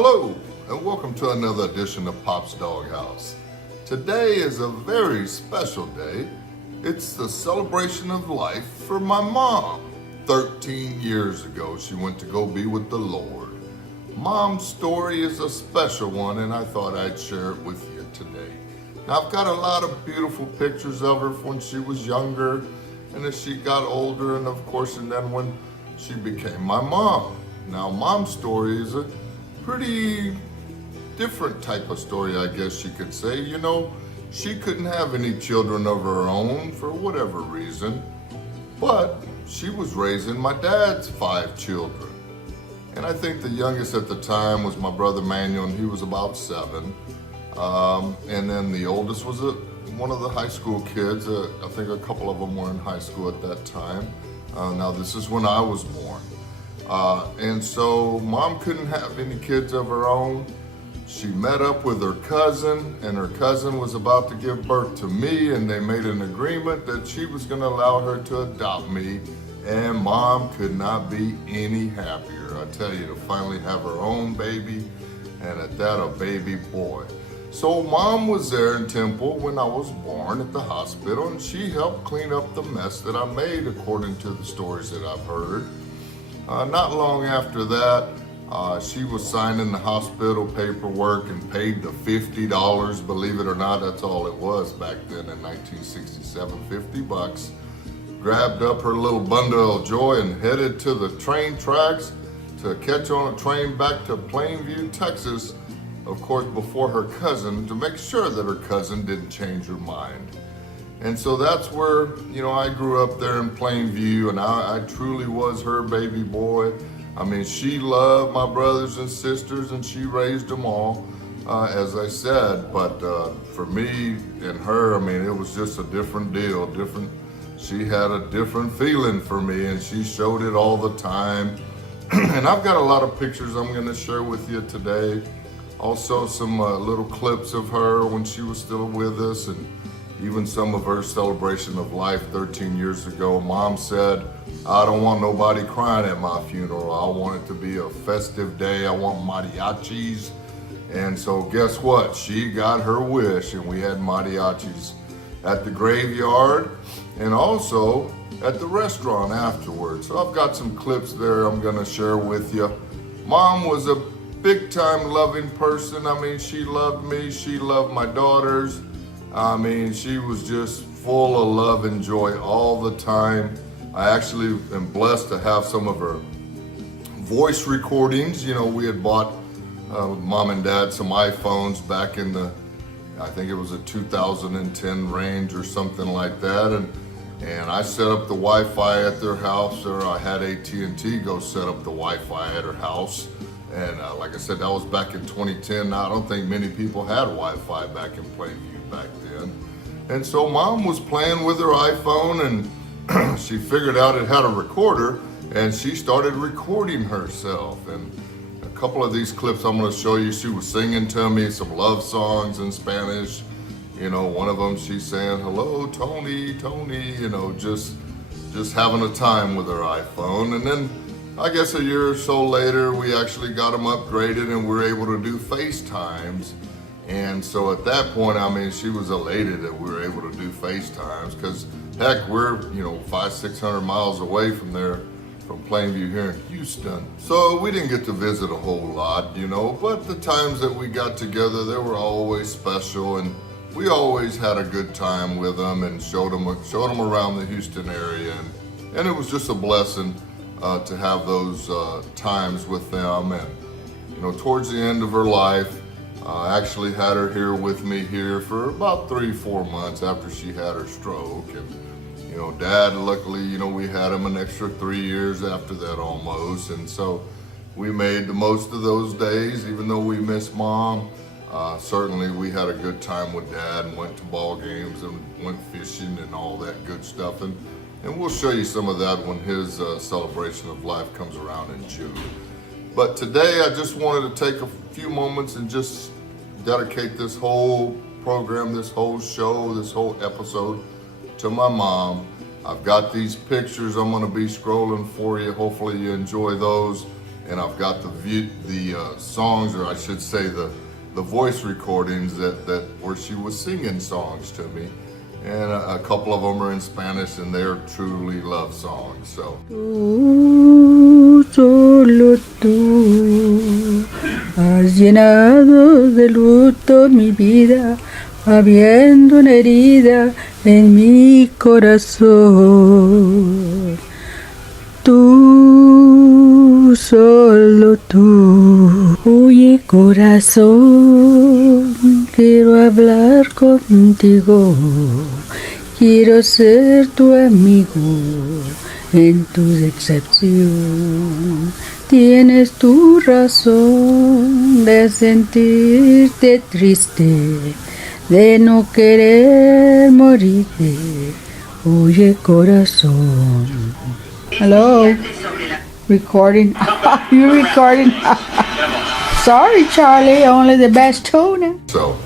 Hello, and welcome to another edition of Pop's Doghouse. Today is a very special day. It's the celebration of life for my mom. 13 years ago, she went to go be with the Lord. Mom's story is a special one, and I thought I'd share it with you today. Now, I've got a lot of beautiful pictures of her when she was younger, and as she got older, and of course, and then when she became my mom. Now, Mom's story is a pretty different type of story, I guess you could say. You know, she couldn't have any children of her own for whatever reason, but she was raising my dad's 5 children. And I think the youngest at the time was my brother Manuel, and he was about 7. And then the oldest was one of the high school kids. I think a couple of them were in high school at that time. Now this is when I was born. And so Mom couldn't have any kids of her own. She met up with her cousin, and her cousin was about to give birth to me, and they made an agreement that she was going to allow her to adopt me, and Mom could not be any happier. I tell you, to finally have her own baby, and at that, a baby boy. So Mom was there in Temple when I was born at the hospital, and she helped clean up the mess that I made, according to the stories that I've heard. Not long after that, she was signing the hospital paperwork and paid the $50. Believe it or not, that's all it was back then in 1967, $50. Grabbed up her little bundle of joy and headed to the train tracks to catch on a train back to Plainview, Texas, of course, before her cousin, to make sure that her cousin didn't change her mind. And so that's where, you know, I grew up there in Plainview, and I truly was her baby boy. I mean, she loved my brothers and sisters, and she raised them all, as I said. But for me and her, I mean, it was just a different deal, She had a different feeling for me, and she showed it all the time. And I've got a lot of pictures I'm gonna share with you today. Also some little clips of her when she was still with us, and even some of her celebration of life 13 years ago. Mom said, I don't want nobody crying at my funeral. I want it to be a festive day. I want mariachis. And so guess what? She got her wish, and we had mariachis at the graveyard and also at the restaurant afterwards. So I've got some clips there I'm gonna share with you. Mom was a big time loving person. I mean, she loved me, she loved my daughters. I mean, she was just full of love and joy all the time. I actually am blessed to have some of her voice recordings. You know, we had bought with Mom and Dad some iPhones back in the, I think it was a 2010 range or something like that. And I set up the Wi-Fi at their house, or I had AT&T go set up the Wi-Fi at her house. And like I said, that was back in 2010. Now, I don't think many people had Wi-Fi back in Plainview back then. And so Mom was playing with her iPhone, and she figured out it had a recorder, and she started recording herself. And a couple of these clips I'm gonna show you, she was singing to me some love songs in Spanish. You know, one of them she's saying, hello, Tony, Tony, you know, just having a time with her iPhone. And then I guess a year or so later, we actually got them upgraded, and we were able to do FaceTimes. And so at that point, I mean, she was elated that we were able to do FaceTimes, because heck, we're, you know, 500-600 miles away from there, from Plainview here in Houston. So we didn't get to visit a whole lot, you know, but the times that we got together, they were always special, and we always had a good time with them and showed them around the Houston area. And it was just a blessing to have those times with them. And, you know, towards the end of her life, I actually had her here with me here for about 3-4 months after she had her stroke. And, you know, Dad, luckily, you know, we had him an extra 3 years after that almost. And so we made the most of those days, even though we missed Mom. Certainly we had a good time with Dad and went to ball games and went fishing and all that good stuff. And we'll show you some of that when his celebration of life comes around in June. But today I just wanted to take a few moments and just dedicate this whole program, this whole show, this whole episode to my mom. I've got these pictures I'm gonna be scrolling for you. Hopefully you enjoy those. and I've got the songs, or I should say the voice recordings that where she was singing songs to me, and a couple of them are in Spanish, and they're truly love songs. So. Tú, solo tú, has llenado de luto mi vida, habiendo una herida en mi corazón. Tú, solo tú. Oye, corazón, quiero hablar contigo. Quiero ser tu amigo en tu decepción. Tienes tu razón de sentirte triste, de no querer morirte. Oye, corazón. Hello? Recording? You recording? Sorry, Charlie, only the best tuna. So,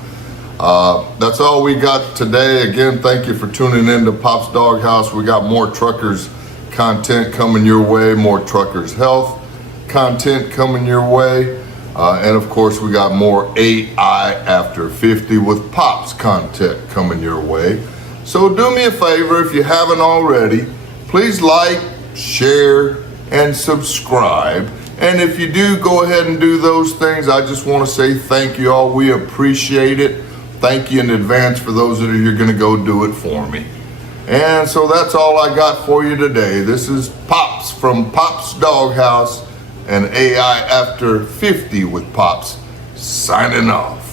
that's all we got today. Again, thank you for tuning in to Pop's Doghouse. We got more truckers content coming your way, more truckers health content coming your way, and of course we got more AI after 50 with Pops content coming your way. So do me a favor, if you haven't already, please like, share, and subscribe. And if you do go ahead and do those things, I just want to say thank you all. We appreciate it. Thank you in advance for those that are going to go do it for me. And so that's all I got for you today. This is Pops from Pop's Doghouse and AI After 50 with Pops, signing off.